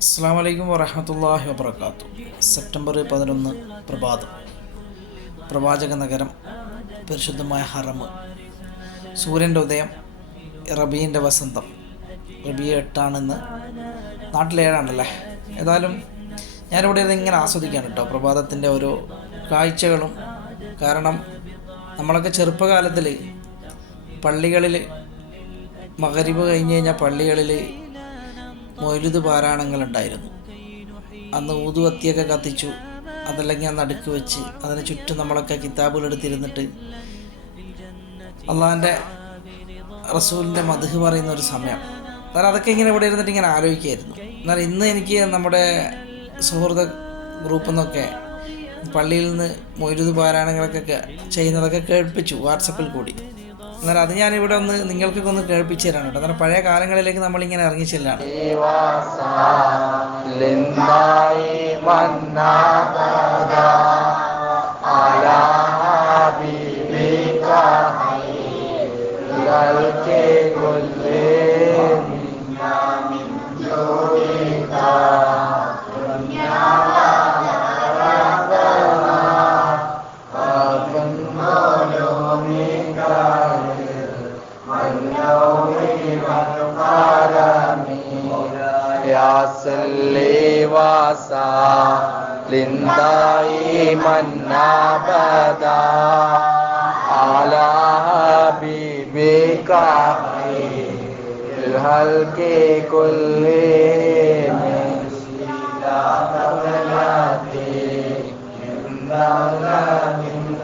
അസ്സാം വലൈക്കും വറഹമത്തല്ലാഹി വബർക്കാത്തു സെപ്റ്റംബർ പതിനൊന്ന് പ്രഭാതം. പ്രവാചക നഗരം പരിശുദ്ധമായ ഹറമ്. സൂര്യന്റെ ഉദയം റബീന്റെ വസന്തം. റബി എട്ടാണെന്ന് നാട്ടിലേഴാണല്ലേ ഏതായാലും ഞാനിവിടെ ഇരുന്ന് ഇങ്ങനെ ആസ്വദിക്കാണ് കേട്ടോ. പ്രഭാതത്തിന്റെ ഓരോ കാഴ്ചകളും. കാരണം നമ്മളൊക്കെ ചെറുപ്പകാലത്തിൽ പള്ളികളിൽ മകരിവ് കഴിഞ്ഞ് കഴിഞ്ഞാൽ പള്ളികളിൽ മൊയ്ലുത് പാരായണങ്ങളുണ്ടായിരുന്നു. അന്ന് ഊതുവത്തിയൊക്കെ കത്തിച്ചു. അതല്ലെങ്കിൽ അന്ന് അടുക്ക് വെച്ച് അതിന് ചുറ്റും നമ്മളൊക്കെ കിതാബുകൾ എടുത്തിരുന്നിട്ട് അള്ളാഹിന്റെ റസൂലിന്റെ മധുഹ് പറയുന്ന ഒരു സമയം. എന്നാൽ അതൊക്കെ ഇങ്ങനെ ഇവിടെ ഇരുന്നിട്ട് ഇങ്ങനെ ആലോചിക്കായിരുന്നു എന്നാൽ ഇന്ന് എനിക്ക് നമ്മുടെ സുഹൃത്ത് ഗ്രൂപ്പിൽ നിന്നൊക്കെ പള്ളിയിൽ നിന്ന് മൊയ്ലുത് പാരായണങ്ങളൊക്കെ ചെയ്യുന്നതൊക്കെ കേൾപ്പിച്ചു വാട്സപ്പിൽ കൂടി. എന്നാൽ അത് ഞാൻ ഇവിടെ ഒന്ന് നിങ്ങൾക്കൊക്കെ ഒന്ന് കേൾപ്പിച്ചു തരാണ് കേട്ടോ. എന്നാൽ പഴയ കാലങ്ങളിലേക്ക് നമ്മളിങ്ങനെ ഇറങ്ങിച്ചെല്ലാണ്. അലാ ഹബീബിക ഖൽഖി يا صلي وسلم دائما ابدا على حبيبك خير الخلق كلهم. لا تغلطي من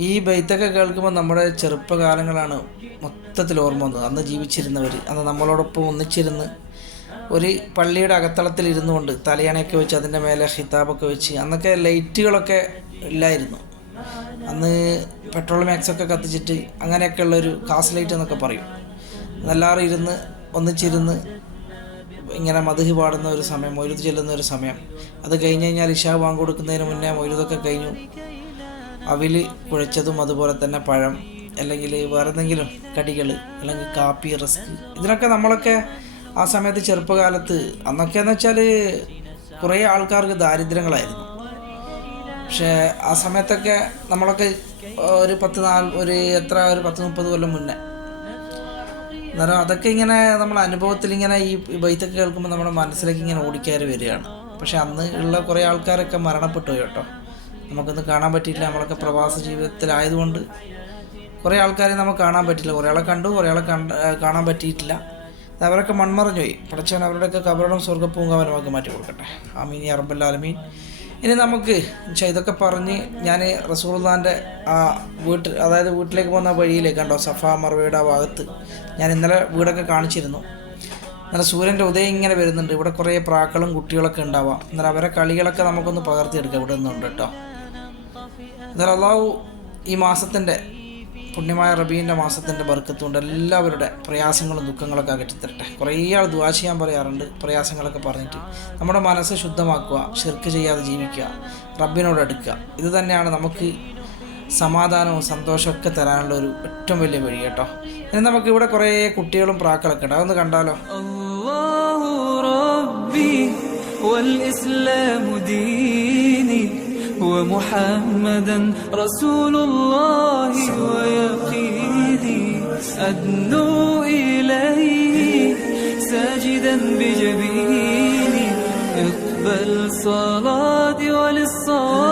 ഈ ബൈത്തൊക്കെ കേൾക്കുമ്പോൾ നമ്മുടെ ചെറുപ്പകാലങ്ങളാണ് മൊത്തത്തിൽ ഓർമ്മ വന്നത്. അന്ന് ജീവിച്ചിരുന്നവർ അന്ന് നമ്മളോടൊപ്പം ഒന്നിച്ചിരുന്ന് ഒരു പള്ളിയുടെ അകത്തളത്തിൽ ഇരുന്നു കൊണ്ട് തലയണയൊക്കെ വെച്ച് അതിന്റെ മേലെ ഹിതാബൊക്കെ വെച്ച് അന്നൊക്കെ ലൈറ്റുകളൊക്കെ ഇല്ലായിരുന്നു. അന്ന് പെട്രോൾ മാക്സൊക്കെ കത്തിച്ചിട്ട് അങ്ങനെയൊക്കെ ഉള്ളൊരു കാസ് ലൈറ്റ് എന്നൊക്കെ പറയും. എല്ലാവരും ഇരുന്ന് ഒന്നിച്ചിരുന്ന് ഇങ്ങനെ മധുഹി പാടുന്ന ഒരു സമയം മൊയ്ലുത് ചെല്ലുന്ന ഒരു സമയം. അത് കഴിഞ്ഞ് കഴിഞ്ഞാൽ ഇഷാ വാങ്ങ് കൊടുക്കുന്നതിന് മുന്നേ മൊയ്ലുതൊക്കെ കഴിഞ്ഞു. അവിൽ കുഴച്ചതും അതുപോലെ തന്നെ പഴം അല്ലെങ്കിൽ വേറെ എന്തെങ്കിലും കടികൾ അല്ലെങ്കിൽ കാപ്പി റസ്ക്. ഇതിനൊക്കെ നമ്മളൊക്കെ ആ സമയത്ത് ചെറുപ്പകാലത്ത് അന്നൊക്കെയെന്ന് വെച്ചാൽ കുറേ ആൾക്കാർക്ക് ദാരിദ്ര്യങ്ങളായിരുന്നു. പക്ഷേ ആ സമയത്തൊക്കെ നമ്മളൊക്കെ ഒരു പത്ത് നാല് ഒരു എത്ര ഒരു പത്ത് മുപ്പത് കൊല്ലം മുന്നേ അന്നേരം അതൊക്കെ ഇങ്ങനെ നമ്മൾ അനുഭവത്തിൽ ഇങ്ങനെ ഈ ബൈത്തൊക്കെ കേൾക്കുമ്പോൾ നമ്മുടെ മനസ്സിലേക്ക് ഇങ്ങനെ ഓടിക്കയറി വരികയാണ്. പക്ഷെ അന്ന് ഉള്ള കുറേ ആൾക്കാരൊക്കെ മരണപ്പെട്ടു കേട്ടോ. നമുക്കൊന്ന് കാണാൻ പറ്റിയില്ല. നമ്മളൊക്കെ പ്രവാസ ജീവിതത്തിലായതുകൊണ്ട് കുറേ ആൾക്കാരെ നമുക്ക് കാണാൻ പറ്റില്ല കുറേ ആളെ കണ്ടു കുറേ ആളെ കണ്ട് കാണാൻ പറ്റിയിട്ടില്ല. അവരൊക്കെ മൺമറഞ്ഞു പോയി പഠിച്ചവൻ അവരുടെയൊക്കെ കബറടം സ്വർഗപ്പൂങ്കാവനമൊക്കെ മാറ്റി കൊടുക്കട്ടെ ആമീൻ. അറബല്ലാലമീൻ ഇനി നമുക്ക് ഇതൊക്കെ പറഞ്ഞ് ഞാൻ റസൂൽദാന്റെ ആ വീട്ടിൽ അതായത് വീട്ടിലേക്ക് പോകുന്ന വഴിയിലേക്ക് കണ്ടോ? സഫ മറവയുടെ ആ ഭാഗത്ത്. ഞാൻ ഇന്നലെ വീടൊക്കെ കാണിച്ചിരുന്നു. എന്നാൽ സൂര്യന്റെ ഉദയം ഇങ്ങനെ വരുന്നുണ്ട്. ഇവിടെ കുറേ പ്രാക്കളും കുട്ടികളൊക്കെ ഉണ്ടാവാം. എന്നാൽ അവരെ കളികളൊക്കെ നമുക്കൊന്ന് പകർത്തിയെടുക്കാം. ഇവിടെ നിന്നുണ്ട് കേട്ടോ. എന്നാൽ അള്ളാഹു ഈ മാസത്തിന്റെ പുണ്യമായ റബീൻ്റെ മാസത്തിൻ്റെ ബർക്കത്തുകൊണ്ട് എല്ലാവരുടെ പ്രയാസങ്ങളും ദുഃഖങ്ങളൊക്കെ അകറ്റിത്തരട്ടെ കുറേ ആൾ ദുവാ ചെയ്യാൻ പറയാറുണ്ട് പ്രയാസങ്ങളൊക്കെ പറഞ്ഞിട്ട് നമ്മുടെ മനസ്സ് ശുദ്ധമാക്കുക ഷിർക്ക് ചെയ്യാതെ ജീവിക്കുക റബ്ബിനോട് അടുക്കുക ഇത് തന്നെയാണ് നമുക്ക് സമാധാനവും സന്തോഷമൊക്കെ തരാനുള്ള ഒരു ഏറ്റവും വലിയ വഴി കേട്ടോ ഇനി നമുക്ക് ഇവിടെ കുറേ കുട്ടികളും പ്രാക്കളൊക്കെ ഉണ്ട് അതൊന്ന് കണ്ടാലോ الله ربي والإسلام ديني ومحمدا رسول الله ويقيني أدنو إليه ساجدا بجبيني اقبل صلاتي وللصواب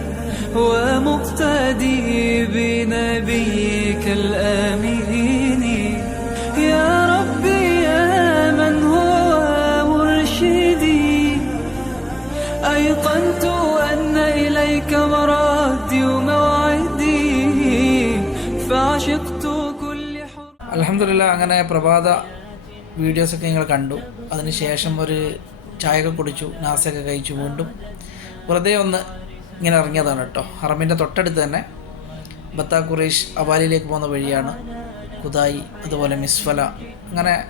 ومقتدي بنبيك الآمين يا ربي يا من هو مرشدي أيقنت أن إليك مرادي وموعدي فعشقت كل حر അലഹമില്ല അങ്ങനെ പ്രഭാത വീഡിയോസൊക്കെ നിങ്ങൾ കണ്ടു അതിനുശേഷം ഒരു ചായയൊക്കെ കുടിച്ചു നാസയൊക്കെ കഴിച്ചു വീണ്ടും വെറുതെ ഒന്ന് ഇങ്ങനെ ഇറങ്ങിയതാണ് കേട്ടോ. ഹറമിന്റെ തൊട്ടടുത്ത് തന്നെ ബത്ത ഖുറൈഷ് അബാലിയിലേക്ക് പോകുന്ന വഴിയാണ്. കുതായി അതുപോലെ മിസ്ഫല അങ്ങനെ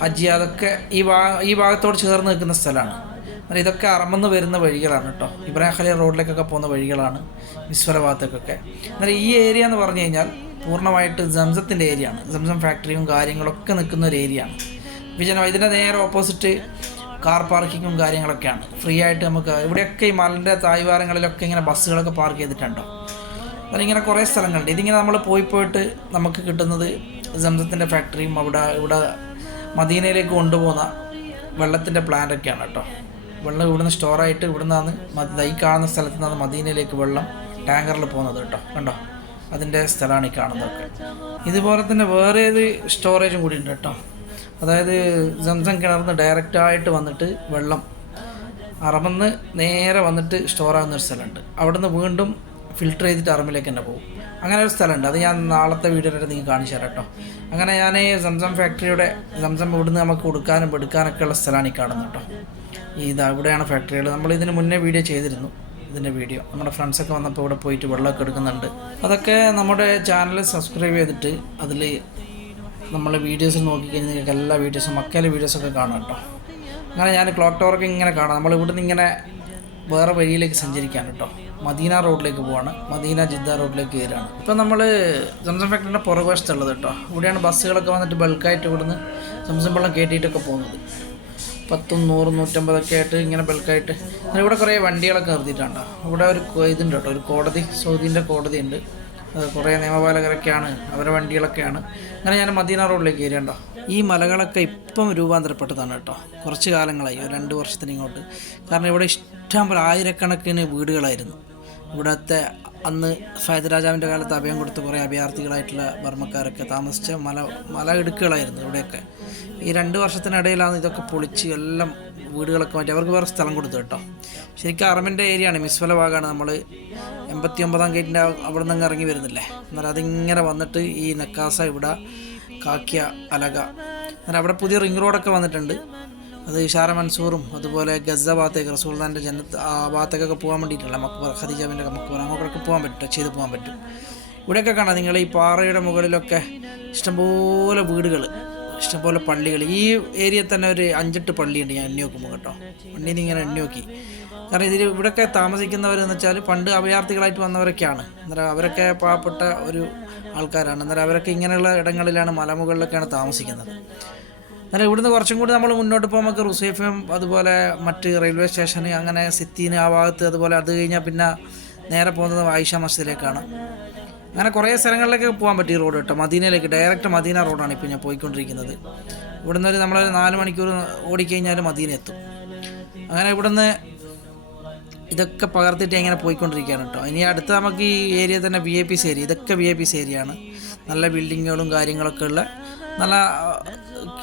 അജി അതൊക്കെ ഈ ഭാ ഈ ഭാഗത്തോട് ചേർന്ന് നിൽക്കുന്ന സ്ഥലമാണ്. അങ്ങനെ ഇതൊക്കെ അറമെന്ന് വരുന്ന വഴികളാണ് കേട്ടോ. ഇബ്രാഹിം ഖലീൽ റോഡിലേക്കൊക്കെ പോകുന്ന വഴികളാണ് മിസ്ഫല ഭാഗത്തേക്കൊക്കെ. അങ്ങനെ ഈ ഏരിയ എന്ന് പറഞ്ഞു കഴിഞ്ഞാൽ പൂർണമായിട്ട് സംസത്തിന്റെ ഏരിയ ആണ്. സംസം ഫാക്ടറിയും കാര്യങ്ങളൊക്കെ നിൽക്കുന്ന ഒരു ഏരിയ ആണ്. വിജന ഇതിന്റെ നേരെ ഓപ്പോസിറ്റ് കാർ പാർക്കിങ്ങും കാര്യങ്ങളൊക്കെയാണ്. ഫ്രീ ആയിട്ട് നമുക്ക് ഇവിടെയൊക്കെ ഈ മലന്റെ തായ്വാരങ്ങളിലൊക്കെ ഇങ്ങനെ ബസ്സുകളൊക്കെ പാർക്ക് ചെയ്തിട്ടുണ്ടോ? ഇങ്ങനെ കുറേ സ്ഥലങ്ങളുണ്ട്. ഇതിങ്ങനെ നമ്മൾ പോയി പോയിട്ട് നമുക്ക് കിട്ടുന്നത് സംസത്തിന്റെ ഫാക്ടറിയും അവിടെ ഇവിടെ മദീനയിലേക്ക് കൊണ്ടുപോകുന്ന വെള്ളത്തിന്റെ പ്ലാന്റൊക്കെയാണ് കേട്ടോ. വെള്ളം ഇവിടുന്ന് സ്റ്റോറായിട്ട് ഇവിടുന്നാണ് ഈ കാണുന്ന സ്ഥലത്ത് നിന്നാണ് മദീനയിലേക്ക് വെള്ളം ടാങ്കറിൽ പോകുന്നത് കേട്ടോ. കണ്ടോ? അതിന്റെ സ്ഥലമാണ് ഈ കാണുന്നതൊക്കെ ഇതുപോലെ തന്നെ വേറെ ഏത് സ്റ്റോറേജും കൂടി ഉണ്ട് കേട്ടോ. അതായത് സംസം കിണർന്ന് ഡയറക്റ്റായിട്ട് വന്നിട്ട് വെള്ളം അറമെന്ന് നേരെ വന്നിട്ട് സ്റ്റോർ ആകുന്ന ഒരു സ്ഥലമുണ്ട്. അവിടുന്ന് വീണ്ടും ഫിൽട്ടർ ചെയ്തിട്ട് അറമിലേക്ക് തന്നെ പോകും. അങ്ങനെ ഒരു സ്ഥലമുണ്ട്. അത് ഞാൻ നാളത്തെ വീഡിയോ വീഡിയോയിലായിട്ട് നിങ്ങൾക്ക് കാണിച്ചു തരാം കേട്ടോ. അങ്ങനെ ഞാൻ സംസം ഫാക്ടറിയുടെ സംസം ഇവിടുന്ന് നമുക്ക് കൊടുക്കാനും എടുക്കാനൊക്കെ ഉള്ള സ്ഥലമാണ് ഈ കാണുന്നത് കേട്ടോ. ഇതാ ഇവിടെയാണ് ഫാക്ടറികൾ നമ്മൾ ഇതിന് മുന്നേ വീഡിയോ ചെയ്തിരുന്നു ഇതിന്റെ വീഡിയോ നമ്മുടെ ഫ്രണ്ട്സൊക്കെ വന്നപ്പോൾ ഇവിടെ പോയിട്ട് വെള്ളമൊക്കെ എടുക്കുന്നുണ്ട്. അതൊക്കെ നമ്മുടെ ചാനൽ സബ്സ്ക്രൈബ് ചെയ്തിട്ട് അതിൽ നമ്മൾ വീഡിയോസിൽ നോക്കിക്കഴിഞ്ഞാൽ നിങ്ങൾക്ക് എല്ലാ വീഡിയോസും മക്കയിലെ വീഡിയോസൊക്കെ കാണാം കേട്ടോ. അങ്ങനെ ഞാൻ ക്ലോക്ക് ടവർക്ക് ഇങ്ങനെ കാണാം. നമ്മൾ ഇവിടുന്ന് ഇങ്ങനെ വേറെ വഴിയിലേക്ക് സഞ്ചരിക്കാൻ കേട്ടോ. മദീന റോഡിലേക്ക് പോവാണ്. മദീന ജിദ്ദ റോഡിലേക്ക് കയറാണ് ഇപ്പം നമ്മൾ സംസം ഫാക്ടറിന്റെ പുറകുവശത്തുള്ളത് കേട്ടോ. ഇവിടെയാണ് ബസ്സുകളൊക്കെ വന്നിട്ട് ബൾക്കായിട്ട് ഇവിടുന്ന് സംസം വെള്ളം കയറ്റിയിട്ടൊക്കെ പോകുന്നത്. പത്തും നൂറും നൂറ്റമ്പതൊക്കെ ആയിട്ട് ഇങ്ങനെ ബൾക്കായിട്ട് ഇവിടെ കുറേ വണ്ടികളൊക്കെ നിർത്തിയിട്ടുണ്ട് ഇവിടെ ഒരു ഇതുണ്ട് കേട്ടോ. ഒരു കോടതി സൗദീന്റെ കോടതി ഉണ്ട്. കുറേ നിയമപാലകരൊക്കെയാണ് അവരുടെ വണ്ടികളൊക്കെയാണ്. അങ്ങനെ ഞാൻ മദീന റോഡിലേക്ക് കയറിയുണ്ടോ? ഈ മലകളൊക്കെ ഇപ്പം രൂപാന്തരപ്പെട്ടതാണ് കേട്ടോ. കുറച്ച് കാലങ്ങളായി ഒരു രണ്ട് വർഷത്തിന് ഇങ്ങോട്ട്. കാരണം ഇവിടെ ഇഷ്ടം പോലെ ആയിരക്കണക്കിന് വീടുകളായിരുന്നു. ഇവിടുത്തെ അന്ന് ഫൈദ് രാജാവിന്റെ കാലത്ത് അഭയം കൊടുത്ത് കുറേ അഭയാർത്ഥികളായിട്ടുള്ള ബർമ്മക്കാരൊക്കെ താമസിച്ച മല മല ഇടുക്കുകളായിരുന്നു ഇവിടെയൊക്കെ. ഈ രണ്ട് വർഷത്തിനിടയിലാണ് ഇതൊക്കെ പൊളിച്ച് എല്ലാം വീടുകളൊക്കെ മാറ്റി അവർക്ക് വേറെ സ്ഥലം കൊടുത്തു കേട്ടോ. ശരിക്കും അറമിന്റെ ഏരിയയാണ് മിസ്വല ഭാഗമാണ് നമ്മൾ എൺപത്തി ഒമ്പതാം ഗേറ്റിന്റെ അവിടെ നിന്ന് ഇറങ്ങി വരുന്നില്ലേ? എന്നാൽ അതിങ്ങനെ വന്നിട്ട് ഈ നക്കാസ ഇവിടെ കാക്കിയ അലക എന്നാൽ അവിടെ പുതിയ റിംഗ് റോഡൊക്കെ വന്നിട്ടുണ്ട്. അത് ഇഷാര മൻസൂറും അതുപോലെ ഗസ ഭാഗത്തേക്ക് റസൂൽദാന്റെ ജനത്ത് ആ ഭാഗത്തേക്കൊക്കെ പോകാൻ വേണ്ടിയിട്ടുള്ള മക്ബർ ഖദീജാബിന്റെ മക്ബർ അങ്ങോട്ടൊക്കെ പോകാൻ പറ്റും ടച്ച് ചെയ്ത് പോകാൻ പറ്റും. ഇവിടെയൊക്കെ കാണാം നിങ്ങൾ ഈ പാറയുടെ മുകളിലൊക്കെ ഇഷ്ടംപോലെ വീടുകൾ ഇഷ്ടംപോലെ പള്ളികൾ. ഈ ഏരിയയിൽ തന്നെ ഒരു അഞ്ചെട്ട് പള്ളിയുണ്ട് ഞാൻ എണ്ണി നോക്കുമ്പോൾ കേട്ടോ. എണ്ണിന്ന് ഇങ്ങനെ എണ്ണി നോക്കി. കാരണം ഇതിൽ ഇവിടെയൊക്കെ താമസിക്കുന്നവരെന്ന് വെച്ചാൽ പണ്ട് അഭയാർത്ഥികളായിട്ട് വന്നവരൊക്കെയാണ്. അന്നേരം അവരൊക്കെ പാവപ്പെട്ട ഒരു ആൾക്കാരാണ്. അന്നേരം അവരൊക്കെ ഇങ്ങനെയുള്ള ഇടങ്ങളിലാണ് മലമുകളിലൊക്കെയാണ് താമസിക്കുന്നത്. അന്നേരം ഇവിടുന്ന് കുറച്ചും കൂടി നമ്മൾ മുന്നോട്ട് പോകുമ്പോൾ നമുക്ക് റുസൈഫം അതുപോലെ മറ്റ് റെയിൽവേ സ്റ്റേഷൻ അങ്ങനെ സിത്തീന് ആ ഭാഗത്ത് അതുപോലെ അത് കഴിഞ്ഞാൽ പിന്നെ നേരെ പോകുന്നത് ആയിഷ മസ്ജിദിലേക്കാണ്. അങ്ങനെ കുറേ സ്ഥലങ്ങളിലേക്ക് പോകാൻ പറ്റിയ റോഡ് കേട്ടോ. മദീനയിലേക്ക് ഡയറക്റ്റ് മദീന റോഡാണ് ഇപ്പോൾ ഞാൻ പോയിക്കൊണ്ടിരിക്കുന്നത്. ഇവിടുന്ന് ഒരു നമ്മൾ നാല് മണിക്കൂർ ഓടിക്കഴിഞ്ഞാൽ മദീന എത്തും. അങ്ങനെ ഇവിടുന്ന് ഇതൊക്കെ പകർത്തിട്ട് ഇങ്ങനെ പോയിക്കൊണ്ടിരിക്കുകയാണ് കേട്ടോ. ഇനി അടുത്ത നമുക്ക് ഈ ഏരിയ തന്നെ വി ഐ പി ഏരിയ ഇതൊക്കെ വി ഐ പി ഏരിയ ആണ്. നല്ല ബിൽഡിങ്ങുകളും കാര്യങ്ങളൊക്കെ ഉള്ള നല്ല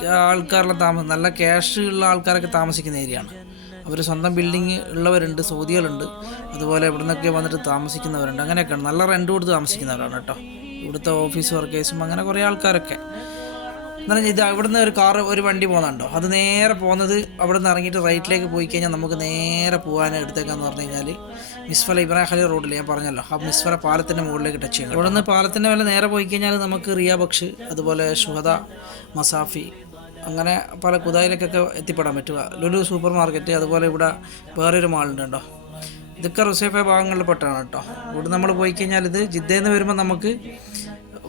ആൾക്കാരുള്ള താമസം നല്ല ക്യാഷ് ഉള്ള ആൾക്കാരൊക്കെ താമസിക്കുന്ന ഏരിയയാണ് അവർ സ്വന്തം ബിൽഡിങ് ഉള്ളവരുണ്ട് സൗദികളുണ്ട്. അതുപോലെ ഇവിടെ നിന്നൊക്കെ വന്നിട്ട് താമസിക്കുന്നവരുണ്ട്. അങ്ങനെയൊക്കെയാണ്. നല്ല റെന്റ് കൊടുത്ത് താമസിക്കുന്നവരാണ് കേട്ടോ. ഇവിടുത്തെ ഓഫീസ് വർക്കേഴ്സും അങ്ങനെ കുറേ ആൾക്കാരൊക്കെ. എന്നാലും ഇത് അവിടുന്ന് ഒരു കാറ് ഒരു വണ്ടി പോകുന്നുണ്ടോ? അത് നേരെ പോകുന്നത് അവിടെ നിന്ന് ഇറങ്ങിയിട്ട് റൈറ്റിലേക്ക് പോയി കഴിഞ്ഞാൽ നമുക്ക് നേരെ പോകാൻ എടുത്തേക്കാന്ന് പറഞ്ഞു കഴിഞ്ഞാൽ മിസ്ഫല ഇബ്രാഹിം ഖലീൽ റോഡിൽ ഞാൻ പറഞ്ഞല്ലോ. ആ മിസ്ഫല പാലത്തിന്റെ മുകളിലേക്ക് ടച്ച് ചെയ്യണം അവിടെ നിന്ന് പാലത്തിന്റെ മേലെ നേരെ പോയി കഴിഞ്ഞാൽ നമുക്ക് റിയ ബക്ഷ് അതുപോലെ ഷുഹദ മസാഫി അങ്ങനെ പല കുതായിലേക്കൊക്കെ എത്തിപ്പെടാൻ പറ്റുക. ലുലു സൂപ്പർ മാർക്കറ്റ് അതുപോലെ ഇവിടെ വേറൊരു മാളുണ്ട് കേട്ടോ ഇതൊക്കെ റുസേഫ ഭാഗങ്ങളിൽ പെട്ടാണ് കേട്ടോ. ഇവിടെ നമ്മൾ പോയി കഴിഞ്ഞാൽ ഇത് ജിദ്ദയിൽ നിന്ന് വരുമ്പോൾ നമുക്ക്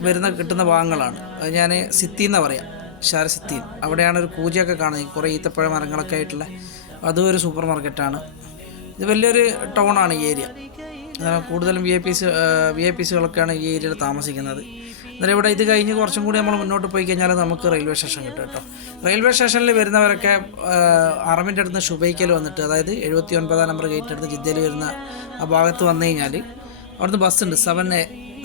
വരുന്ന കിട്ടുന്ന ഭാഗങ്ങളാണ്. അത് ഞാൻ സിത്തി എന്നാണ് പറയാം. ഷാര സിത്തി. അവിടെയാണ് ഒരു പൂജയൊക്കെ കാണുന്നത്. കുറേ ഈത്തപ്പഴ മരങ്ങളൊക്കെ ആയിട്ടുള്ള. അതും ഒരു സൂപ്പർ മാർക്കറ്റാണ് ഇത് വലിയൊരു ടൗണാണ് ഈ ഏരിയ. കൂടുതലും V I Ps V I പീസുകളൊക്കെയാണ് ഈ ഏരിയയിൽ താമസിക്കുന്നത്. അന്നേരം ഇവിടെ ഇത് കഴിഞ്ഞ് കുറച്ചും കൂടി നമ്മൾ മുന്നോട്ട് പോയി കഴിഞ്ഞാൽ നമുക്ക് റെയിൽവേ സ്റ്റേഷൻ കിട്ടും കേട്ടോ. റെയിൽവേ സ്റ്റേഷനിൽ വരുന്നവരൊക്കെ അറമിന്റെ അടുത്ത് ഷുബൈക്കൽ വന്നിട്ട് അതായത് എഴുപത്തി ഒൻപതാം നമ്പർ ഗേറ്റ് അടുത്ത് ജിദ്ദയിൽ വരുന്ന ആ ഭാഗത്ത് വന്നു കഴിഞ്ഞാൽ അവിടുന്ന് ബസ്സുണ്ട് സെവൻ എ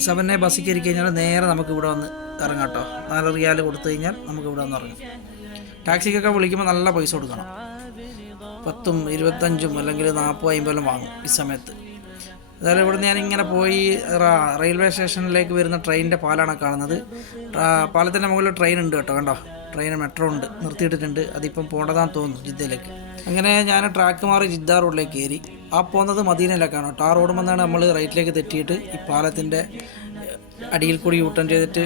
സെവൻ എ ബസ്സിൽ കയറി കഴിഞ്ഞാൽ നേരെ നമുക്ക് ഇവിടെ വന്ന് ഇറങ്ങാം കേട്ടോ. നാല് റിയാൽ കൊടുത്തു കഴിഞ്ഞാൽ നമുക്ക് ഇവിടെ വന്ന് ഇറങ്ങാം. ടാക്സിക്കൊക്കെ വിളിക്കുമ്പോൾ നല്ല പൈസ കൊടുക്കണം. പത്തും ഇരുപത്തഞ്ചും അല്ലെങ്കിൽ നാൽപ്പതും അമ്പതും വാങ്ങും ഈ സമയത്ത്. അതായത് ഇവിടുന്ന് ഞാൻ ഇങ്ങനെ പോയി റെയിൽവേ സ്റ്റേഷനിലേക്ക് വരുന്ന ട്രെയിനിന്റെ പാലാണ് കാണുന്നത്. പാലത്തിന്റെ മുകളിൽ ട്രെയിൻ ഉണ്ട് കേട്ടോ കണ്ടോ? ട്രെയിൻ മെട്രോ ഉണ്ട് നിർത്തിയിട്ടിട്ടുണ്ട്. അതിപ്പം പോകേണ്ടതാന്ന് തോന്നുന്നു ജിദ്ദയിലേക്ക്. അങ്ങനെ ഞാൻ ട്രാക്ക് മാറി ജിദ്ദ റോഡിലേക്ക് കയറി. ആ പോകുന്നത് മദീനയിലേക്കാണ് കേട്ടോ. ആ റോഡ് വന്നാണ് നമ്മൾ റൈറ്റിലേക്ക് തെറ്റിയിട്ട് ഈ പാലത്തിന്റെ അടിയിൽ കൂടി യൂട്ടേൺ ചെയ്തിട്ട്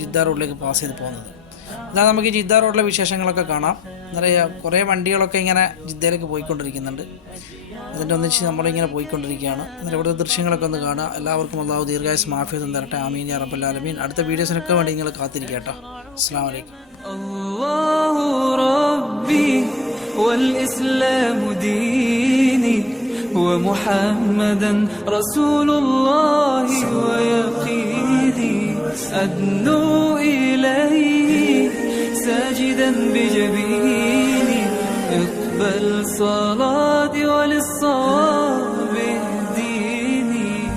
ജിദ്ദ റോഡിലേക്ക് പാസ് ചെയ്ത് പോകുന്നത് എന്നാൽ നമുക്ക് ജിദ്ദ റോഡിലെ വിശേഷങ്ങളൊക്കെ കാണാം. നിറയെ കുറേ വണ്ടികളൊക്കെ ഇങ്ങനെ ജിദ്ദയിലേക്ക് പോയിക്കൊണ്ടിരിക്കുന്നുണ്ട്. അതിൻ്റെ ഒന്നിച്ച് നമ്മളിങ്ങനെ പോയിക്കൊണ്ടിരിക്കുകയാണ് എന്നിട്ട് ഇവിടുത്തെ ദൃശ്യങ്ങളൊക്കെ ഒന്ന് കാണുക എല്ലാവർക്കും അള്ളാഹു ദീർഘായുസ് മാഫിയതും തരട്ടെ ആമീൻ യാ റബ്ബൽ ആലമീൻ അടുത്ത വീഡിയോസിനൊക്കെ വേണ്ടി നിങ്ങൾ കാത്തിരിക്കുക കേട്ടോ അസ്സാം വലൈക്കും الله ربي والإسلام ديني ومحمدا رسول الله ويقيني أدنو إليه ساجدا بجبيني صلاتي وللصواب اهديني.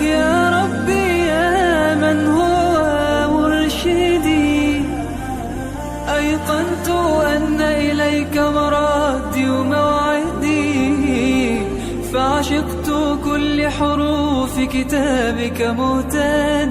يا ربي يا من هو مرشدي. أيقنت أن إليك مرادي وموعدي. فعشقت كل حروف كتابك مهتدي.